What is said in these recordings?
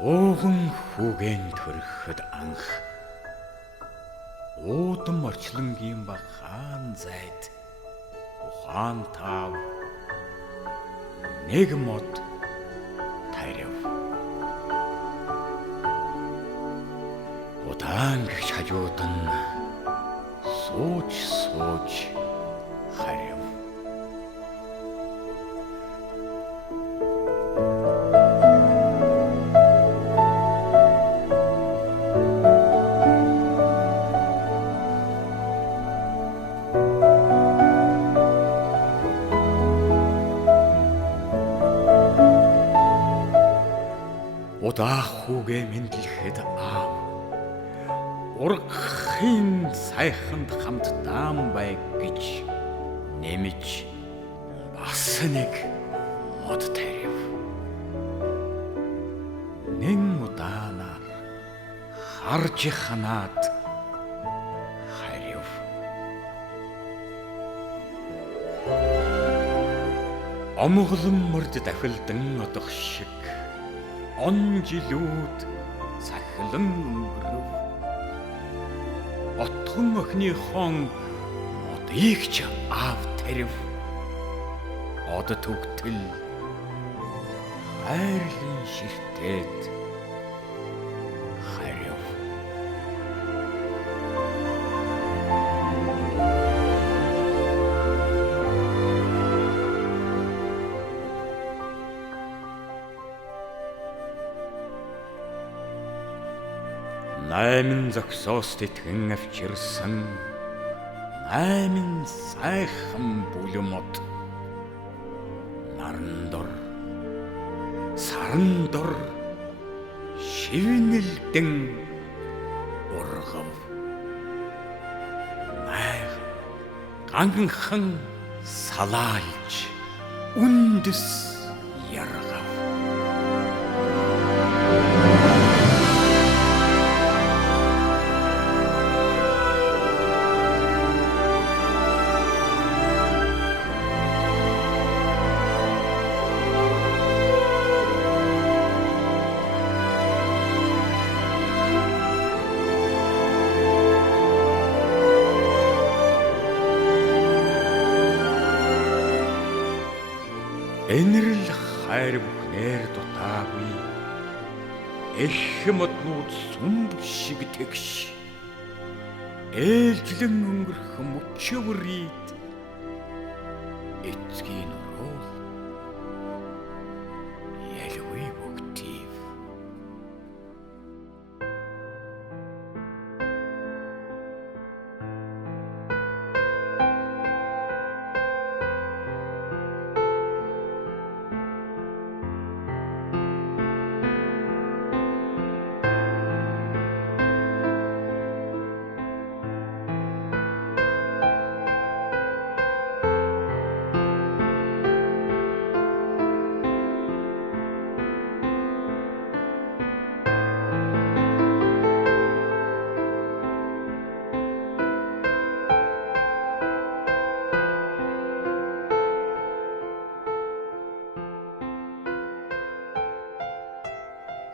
Ууган хүүгэн төрөхөд анх уудам орчлонгийн ба хаан зайд ухаан таав нэг мод тарив. Удаан гихч хажууд нь сууж харив. Удаах хүүгээ мэдлэхэд аав ургахын сайханд хамт даам байг гэж нэмж бас нэг мод тарив. Нэн удаанаар харж ханаад харив. Омголон морд дахилдан одох шиг он жилүүд сахилан өнгөрөв. Отхон охиныхон модыг ч аав тарив. Од төгтөл хайрлан ширтээд харив. Найман зогсоос тэтгэн авчирсан найман сайхан бүлмод наран дор саран дор шивнэлдэн ургав. Найх ганхан салаалж үндэс яргав. Энэрл хайр бүхнээр дутаагүй эх моднууд сүмб шиг тэгш ээлжлэн өнгөрөх мөчөврийд эцгийн уруул ялгүй бүгтив.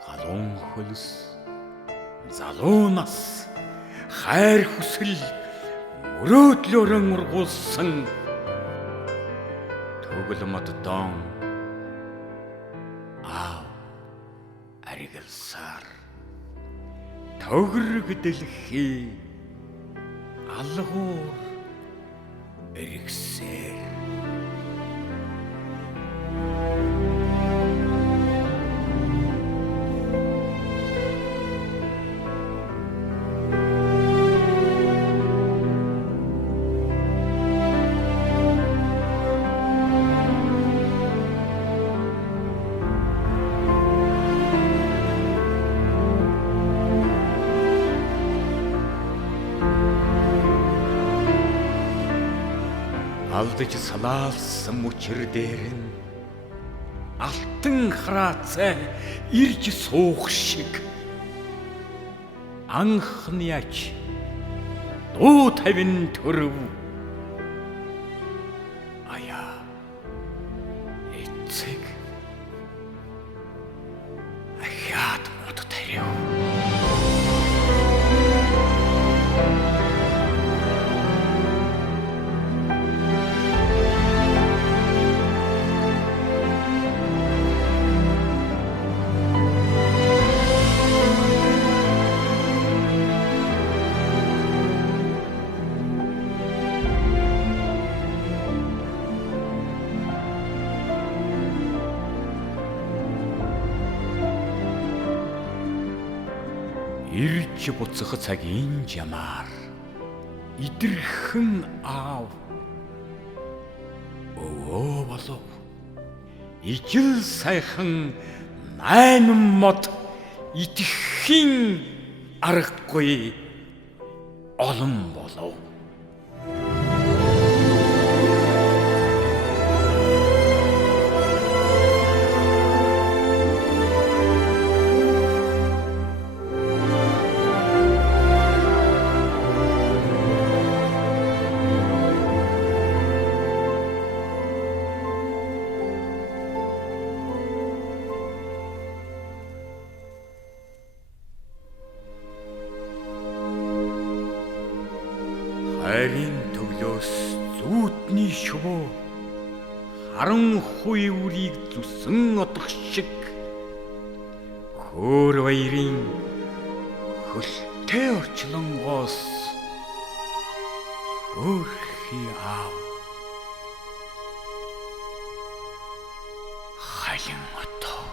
Халуун хөлс, залуу нас, хайр хүсэл мөрөөдлөөрөн ургуулсан төгөл моддон аав аригалсаар төгрөг дэлхий алгуур эргэсээр. Алдаж салаалсан мөчр дээр нь алтан хараацай ирж суух шиг анхны ач дуу тавин төрөв. Аяа эцэг ахиад ирж буцах цагийн жамаар идэрхэн аав өвөө болов. Ижил сайхан 8 мод итгэхийн аргагүй олон болов. Хайрын төглөөс зүүдний шувуу харанхуй үрийг зүсэн одох шиг хөөр баярын хөлтэй орчлонгоос хөөрхий аав халин отоо.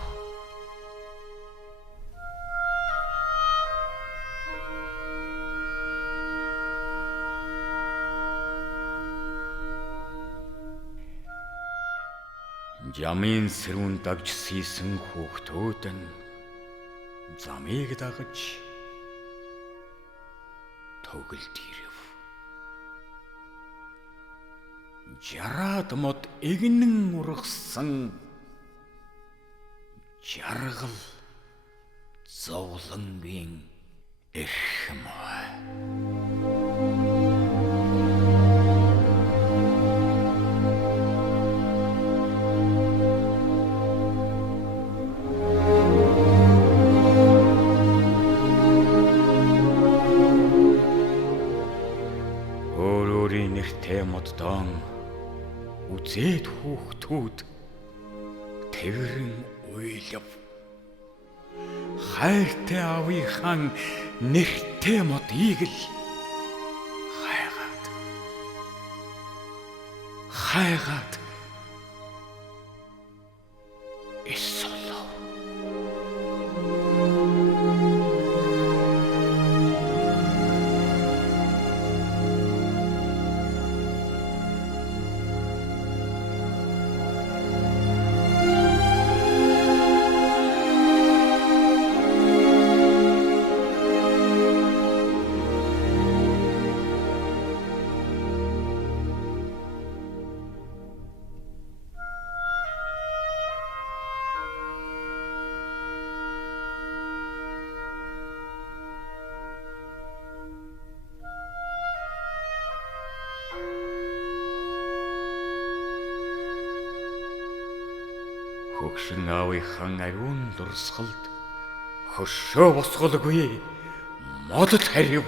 Жамын сэрүүн давж сийсэн хүүхдүүд нь замыг дагаж тоглолт ирэв. Жараад мод игнэн ургасан жаргал зовлонгийн эрхэм. Нэртэй моддон үзээд хүүхдүүд тэрэн уйлав. Хайртай аавынхаа нэртэй модыг л хайгаад эсолов. Хөгшин аавынхаа ариун дурсгалд хөшөө босголгүй модод харив.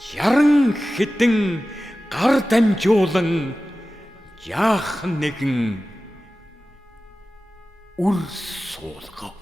60 хэдэн гар дамжуулан жаахан нэгэн үр суулгав.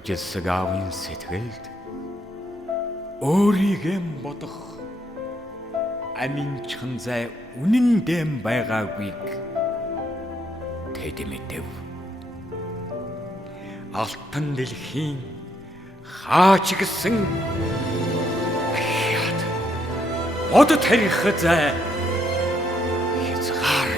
Ажилсаг аавын сэтгэлд өөрийгөө бодох аминчхан зай үнэн дэм байгаагүй тэд мэдэв. Алтан дэлхийн хаач гисэн мод тарих зай хязгаар